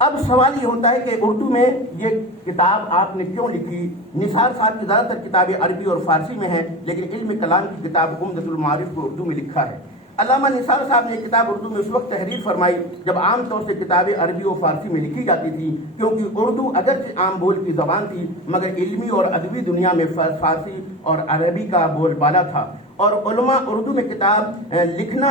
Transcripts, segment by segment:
اب سوال یہ ہوتا ہے کہ اردو میں یہ کتاب آپ نے کیوں لکھی؟ نثار صاحب کی زیادہ تر کتابیں عربی اور فارسی میں ہیں، لیکن علم کلام کی کتاب عمدۃ المعارف کو اردو میں لکھا ہے۔ علامہ نثار صاحب نے یہ کتاب اردو میں اس وقت تحریر فرمائی جب عام طور سے کتابیں عربی اور فارسی میں لکھی جاتی تھیں، کیونکہ اردو اگرچہ عام بول کی زبان تھی مگر علمی اور ادبی دنیا میں فارسی اور عربی کا بول بالا تھا، اور علماء اردو میں کتاب لکھنا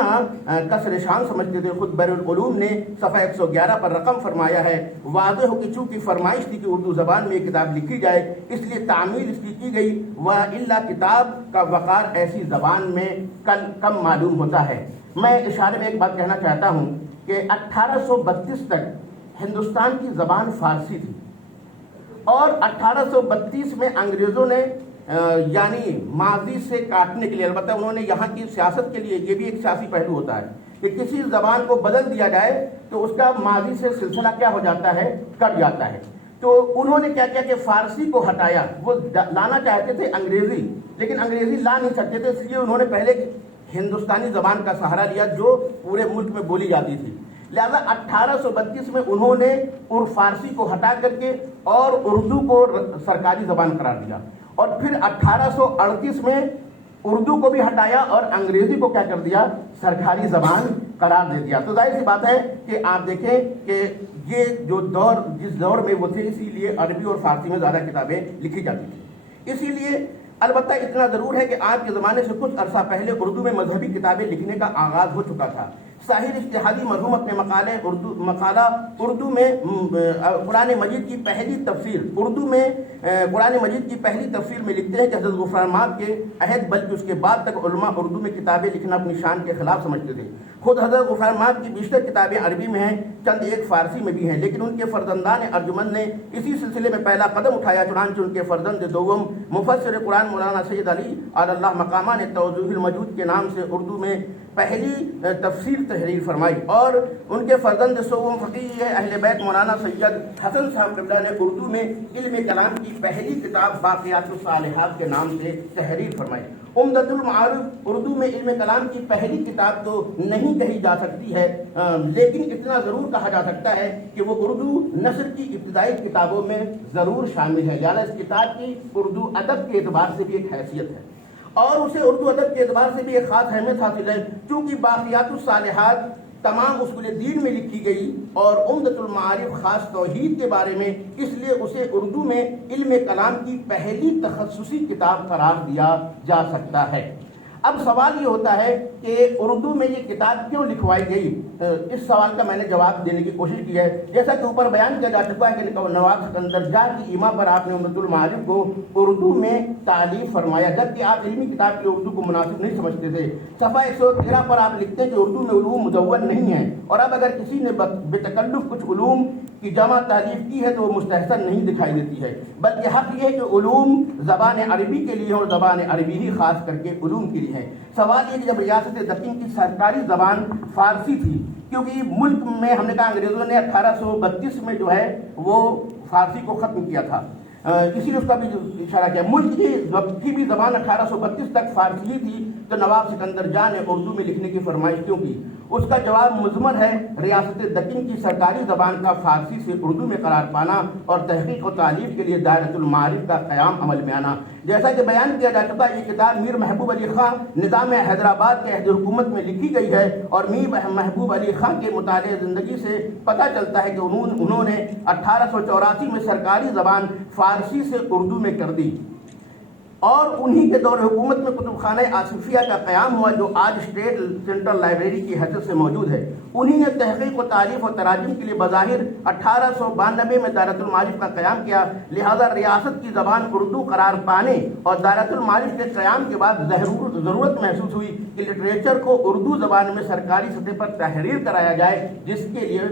کسر شان سمجھتے تھے۔ خود بحر العلوم نے صفحہ 111 پر رقم فرمایا ہے، واضح ہو کہ چونکہ فرمائش تھی کہ اردو زبان میں یہ کتاب لکھی جائے اس لیے تعمیل اس کی کی گئی، وَإِلَّا کتاب کا وقار ایسی زبان میں کم معلوم ہوتا ہے۔ میں اشارے میں ایک بات کہنا چاہتا ہوں کہ 1832 تک ہندوستان کی زبان فارسی تھی، اور 1832 میں انگریزوں نے یعنی ماضی سے کاٹنے کے لیے، البتہ انہوں نے یہاں کی سیاست کے لیے، یہ بھی ایک سیاسی پہلو ہوتا ہے کہ کسی زبان کو بدل دیا جائے تو اس کا ماضی سے سلسلہ کیا ہو جاتا ہے، کٹ جاتا ہے۔ تو انہوں نے کیا کیا کہ فارسی کو ہٹایا، وہ لانا چاہتے تھے انگریزی، لیکن انگریزی لا نہیں سکتے تھے، اس لیے انہوں نے پہلے ہندوستانی زبان کا سہارا لیا جو پورے ملک میں بولی جاتی تھی۔ لہذا 1832 میں انہوں نے فارسی کو ہٹا کر کے اور اردو کو سرکاری زبان قرار دیا، اور پھر 1838 میں اردو کو بھی ہٹایا اور انگریزی کو کیا کر دیا، سرکاری زبان قرار دے دیا۔ تو ظاہر سی بات ہے کہ آپ دیکھیں کہ یہ جو دور جس دور میں وہ تھے، اسی لیے عربی اور فارسی میں زیادہ کتابیں لکھی جاتی تھیں۔ اسی لیے البتہ اتنا ضرور ہے کہ آج کے زمانے سے کچھ عرصہ پہلے اردو میں مذہبی کتابیں لکھنے کا آغاز ہو چکا تھا۔ ساحر اجتہادی مرحوم اپنے مقالہ اردو میں قرآن مجید کی پہلی تفسیر قرآن مجید کی پہلی تفسیر میں لکھتے ہیں کہ حضرت غفران مآب کے عہد بلکہ اس کے بعد تک علماء اردو میں کتابیں لکھنا اپنی شان کے خلاف سمجھتے تھے۔ خود حضرت غفران مآب کی بیشتر کتابیں عربی میں ہیں، چند ایک فارسی میں بھی ہیں، لیکن ان کے فرزندان ارجمند نے اسی سلسلے میں پہلا قدم اٹھایا، چنانچہ ان کے فرزند دوم مفسر قرآن مولانا سید علی علی اللہ مقامہ نے توضیح الموجود کے نام سے اردو میں پہلی تفسیر تحریر فرمائی، اور ان کے فرزند سوم فقیہ اہل بیت مولانا سید حسن صاحب قبلہ نے اردو میں علم کلام کی پہلی کتاب باقیات الصالحات کے نام سے تحریر فرمائی۔ عمدۃ المعارف اردو میں علم کلام کی پہلی کتاب تو نہیں کہی جا سکتی ہے، لیکن اتنا ضرور کہا جا سکتا ہے کہ وہ اردو نثر کی ابتدائی کتابوں میں ضرور شامل ہے، لہٰذا اس کتاب کی اردو ادب کے اعتبار سے بھی ایک حیثیت ہے، اور اسے اردو ادب کے اعتبار سے بھی ایک خاص اہمیت حاصل ہے، چونکہ باقیات الصالحات تمام اصول دین میں لکھی گئی اور عمدۃ المعارف خاص توحید کے بارے میں، اس لیے اسے اردو میں علم کلام کی پہلی تخصصی کتاب قرار دیا جا سکتا ہے۔ اب سوال یہ ہوتا ہے کہ اردو میں یہ کتاب کیوں لکھوائی گئی؟ اس سوال کا میں نے جواب دینے کی کوشش کی ہے۔ جیسا کہ اوپر بیان کیا جا چکا ہے کہ نواب سکندر جاہ کی ایما پر آپ نے عمدۃ المعارف کو اردو میں تعلیف فرمایا، جبکہ آپ علمی کتاب کی اردو کو مناسب نہیں سمجھتے تھے۔ صفحہ 113 پر آپ لکھتے ہیں کہ اردو میں علوم مدون نہیں ہیں، اور اب اگر کسی نے بے تکلف کچھ علوم کی جمع تعلیف کی ہے تو وہ مستحسن نہیں دکھائی دیتی ہے، بلکہ حق یہ ہے کہ علوم زبان عربی کے لیے اور زبان عربی ہی خاص کر کے علوم کے لیے ہے۔ سوال یہ کہ جب ریاست دکن کی سرکاری زبان فارسی تھی، کیونکہ ملک میں ہم نے کہا انگریزوں نے 1832 میں جو ہے وہ فارسی کو ختم کیا تھا، اسی لیے اس کا بھی اشارہ کیا، ملک کی بھی زبان 1832 تک فارسی ہی تھی، تو نواب سکندر جاہ نے اردو میں لکھنے کی فرمائش کیوں کی؟ اس کا جواب مضمر ہے ریاست دکن کی سرکاری زبان کا فارسی سے اردو میں قرار پانا اور تحقیق و تعلیف کے لیے دائرۃ المعارف کا قیام عمل میں آنا۔ جیسا کہ بیان کیا جا چکا، یہ کتاب میر محبوب علی خاں نظام حیدرآباد کے عہد حکومت میں لکھی گئی ہے، اور میر محبوب علی خاں کے مطالعہ زندگی سے پتہ چلتا ہے کہ انہوں نے 1884 میں سرکاری زبان فارسی سے اردو میں کر دی، اور انہی کے دور حکومت میں کتب خانہ آصفیہ کا قیام ہوا جو آج اسٹیٹ سینٹرل لائبریری کی حیثیت سے موجود ہے۔ انہی نے تحقیق و تعلیف اور تراجم کے لیے بظاہر 1892 میں دائرۃ المعارف کا قیام کیا، لہذا ریاست کی زبان اردو قرار پانے اور دائرۃ المعارف کے قیام کے بعد ضرورت محسوس ہوئی کہ لٹریچر کو اردو زبان میں سرکاری سطح پر تحریر کرایا جائے، جس کے لیے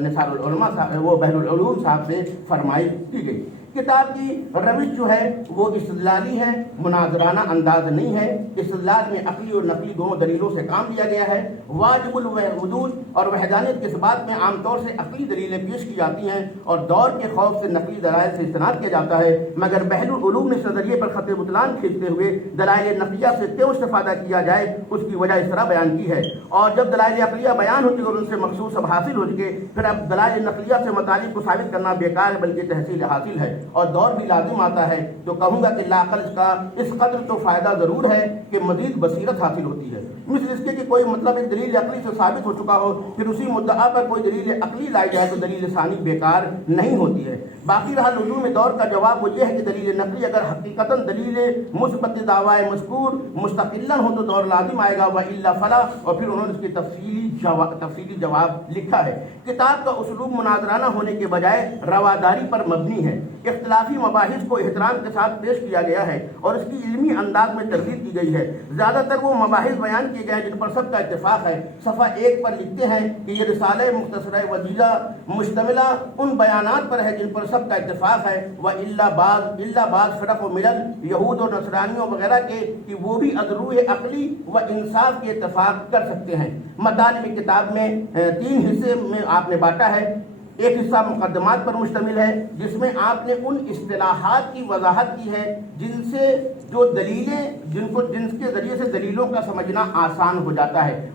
نثار العلماء صاحب وہ بحر العلوم صاحب سے فرمائش کی گئی۔ کتاب کی روش جو ہے وہ استدلالی ہے، مناظرانہ انداز نہیں ہے۔ استدلال میں عقلی اور نقلی دونوں دلیلوں سے کام لیا گیا ہے۔ واجب الوجود اور وحدانیت کے اس بات میں عام طور سے عقلی دلیلیں پیش کی جاتی ہیں اور دور کے خوف سے نقلی دلائل سے استناد کیا جاتا ہے، مگر بحر العلوم نے اس نظریے پر خط بطلان کھینچتے ہوئے دلائل نقلیہ سے کیوں استفادہ کیا جائے اس کی وجہ اس طرح بیان کی ہے۔ اور جب دلائل عقلیہ بیان ہو چکے اور ان سے مخصوص اب حاصل ہو چکے، پھر اب دلائل نقلیہ سے مطالب کو ثابت کرنا بیکار ہے بلکہ تحصیل حاصل ہے، اور دور بھی لازم آتا ہے۔ تو کہوں گا کہ لاعقل کا اس قدر تو فائدہ ضرور ہے کہ مزید بصیرت حاصل ہوتی ہے، مثل اس کے کہ کوئی مطلب ایک دلیل عقلی سے ثابت ہو چکا ہو، پھر اسی مدعا پر کوئی دلیل عقلی لائی جائے تو دلیل ثانی بیکار نہیں ہوتی ہے۔ باقی رہا لزوم دور کا جواب، وہ یہ ہے کہ دلیل نقلی اگر حقیقتاً دلیل مثبت دعوی مذکور مستقلاً ہو تو دور لازم آئے گا، وإلا فلا، اور پھر انہوں نے اس کی تفصیلی جواب لکھا ہے۔ کتاب کا اسلوب مناظرانہ ہونے کے بجائے رواداری پر مبنی ہے، اختلافی مباحث کو احترام کے ساتھ پیش کیا گیا ہے اور اس کی علمی انداز میں تردید کی گئی ہے۔ زیادہ تر وہ مباحث بیان کیے گئے ہیں جن پر سب کا اتفاق ہے۔ صفحہ 1 پر لکھتے ہیں کہ یہ رسالہ مختصرہ وجیزہ مشتملہ ان بیانات پر ہے جن پر سب کا اتفاق ہے، وإلا بعض فرق و ملل یہود اور نصرانیوں وغیرہ کے کہ وہ بھی از روح عقلی و انصاف کے اتفاق کر سکتے ہیں۔ مطالب کتاب میں 3 حصے میں آپ نے بانٹا ہے۔ ایک حصہ مقدمات پر مشتمل ہے جس میں آپ نے ان اصطلاحات کی وضاحت کی ہے جن سے جو دلیلیں جن کے ذریعے سے دلیلوں کا سمجھنا آسان ہو جاتا ہے۔